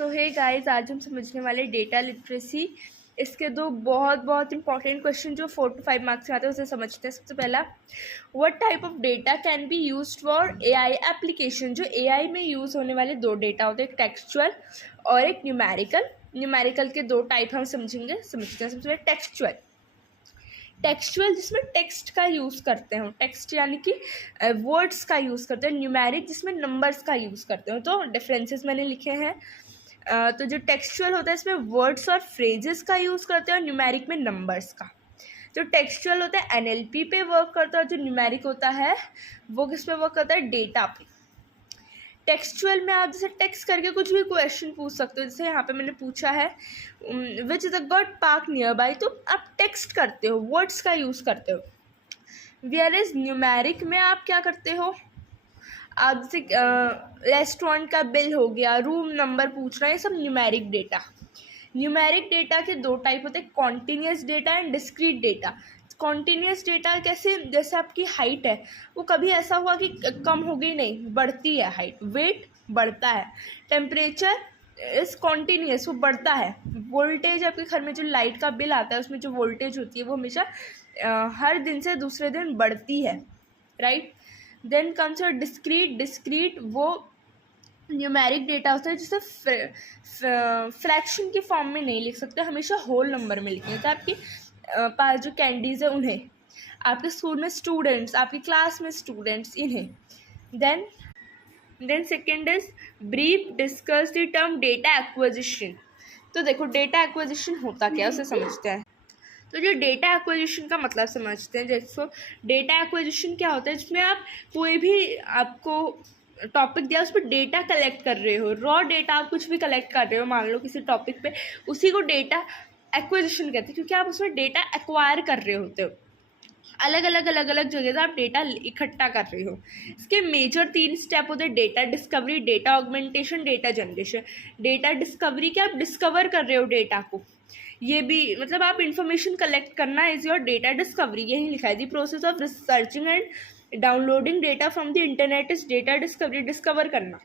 सो hey guys, आज हम समझने वाले डेटा लिटरेसी। इसके दो बहुत इंपॉर्टेंट क्वेश्चन जो 4 to 5 मार्क्स में आते हैं उसे समझते हैं। सबसे पहला, what type of data can be used for AI application. जो एआई में यूज़ होने वाले दो डेटा होते हैं, एक टेक्सचुअल और एक न्यूमेरिकल। न्यूमेरिकल के दो टाइप हम समझते हैं। सबसे पहले टेक्सचुअल जिसमें टेक्स्ट का यूज़ करते हो, टेक्स्ट यानी कि वर्ड्स का यूज़ करते हैं। न्यूमेरिक जिसमें नंबर्स का यूज़ करते हो। तो डिफरेंसेस मैंने लिखे हैं। तो जो टेक्सचुअल होता है इसमें वर्ड्स और फ्रेजेस का यूज़ करते हैं और न्यूमेरिक में नंबर्स का। जो टेक्सचुअल होता है एनएलपी पे वर्क करता है और जो न्यूमेरिक होता है वो किस पे वर्क करता है, डेटा पे। टेक्सचुअल में आप जैसे टेक्स्ट करके कुछ भी क्वेश्चन पूछ सकते हो। जैसे यहाँ पे मैंने पूछा है which is a good park near by, तो आप टेक्स्ट करते हो, वर्ड्स का यूज़ करते हो। वेयर इज न्यूमेरिक में आप क्या करते हो, आप जैसे रेस्टोरेंट का बिल हो गया, रूम नंबर पूछ रहे हैं, ये सब न्यूमेरिक डेटा। न्यूमेरिक डेटा के दो टाइप होते हैं, continuous data and discrete data. Continuous data कैसे, जैसे आपकी हाइट है, वो कभी ऐसा हुआ कि कम हो गई, नहीं, बढ़ती है हाइट, वेट बढ़ता है। टेम्परेचर इज कॉन्टीन्यूस, वो बढ़ता है। वोल्टेज, आपके घर में जो लाइट का बिल आता है उसमें जो वोल्टेज होती है वो हमेशा हर दिन से दूसरे दिन बढ़ती है, right. Then comes your discrete वो न्यूमेरिक डेटा होता है जिसे फ्रैक्शन की फॉर्म में नहीं लिख सकते, हमेशा होल नंबर में लिखेंगे। तो आपके पास जो कैंडीज़ है उन्हें, आपके स्कूल में स्टूडेंट्स, आपकी क्लास में स्टूडेंट्स, इन्हें। Then second is brief discuss the term data acquisition. तो देखो डेटा एक्विजिशन होता क्या है उसे समझते हैं। तो जो डेटा एक्विजिशन का मतलब समझते हैं। जैसे डेटा एक्विजिशन क्या होता है, जिसमें आप कोई भी आपको टॉपिक दिया उस पर डेटा कलेक्ट कर रहे हो, रॉ डेटा आप कुछ भी कलेक्ट कर रहे हो, मान लो किसी टॉपिक पे, उसी को डेटा एक्विजिशन कहते हैं, क्योंकि आप उसमें डेटा एक्वायर कर रहे होते हो। अलग अलग जगह से आप डेटा इकट्ठा कर रहे हो। इसके मेजर 3 स्टेप होते हैं, data discovery, data augmentation, data generation. Data discovery क्या, आप डिस्कवर कर रहे हो डेटा को, ये भी मतलब आप इंफॉर्मेशन कलेक्ट करना इज योर डेटा डिस्कवरी, यही लिखा है। The process of researching and downloading data from the internet is data discovery, discover करना।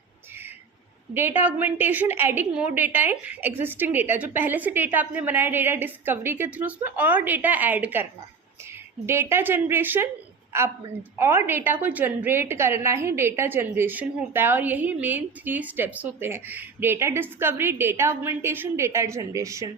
Data augmentation, adding more data in existing data, जो पहले से डेटा आपने बनाया डेटा डिस्कवरी के थ्रू उसमें और डेटा ऐड करना। डेटा जनरेशन, आप और डेटा को जनरेट करना ही डेटा जनरेशन होता है। और यही मेन 3 स्टेप्स होते हैं, data discovery, data augmentation, data generation.